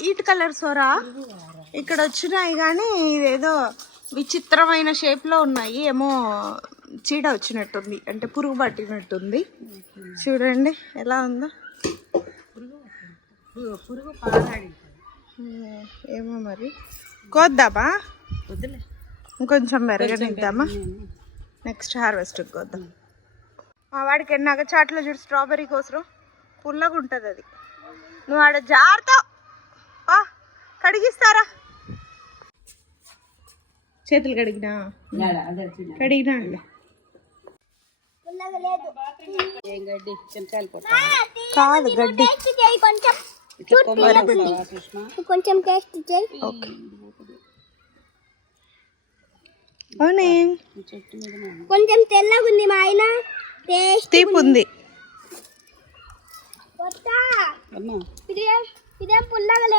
White colour సొర ఇక్కడ వచ్చినాయి, కానీ ఇదేదో విచిత్రమైన షేప్లో ఉన్నాయి. ఏమో చీడ వచ్చినట్టుంది, అంటే పురుగు పట్టినట్టుంది. చూడండి ఎలా ఉందో. ఏమో మరి కోద్దామా, ఇంకొంచెం మెరగనిద్దామా, నెక్స్ట్ హార్వెస్ట్కి కోద్దాం. మా వాడికి ఎన్నాక చాట్లో చూడు స్ట్రాబెర్రీ కోసరం పుల్లగా ఉంటుంది అది. నువ్వు ఆడ జారుతావు, కడిగిస్తారా? చేతులు కడిగినా కాదు గడ్డి కొంచెం టేస్ట్ చేయి. కొంచెం తెల్లగా ఉంది మా ఆయన, టేస్ట్ ఉంది. ఇదేం పుల్లగా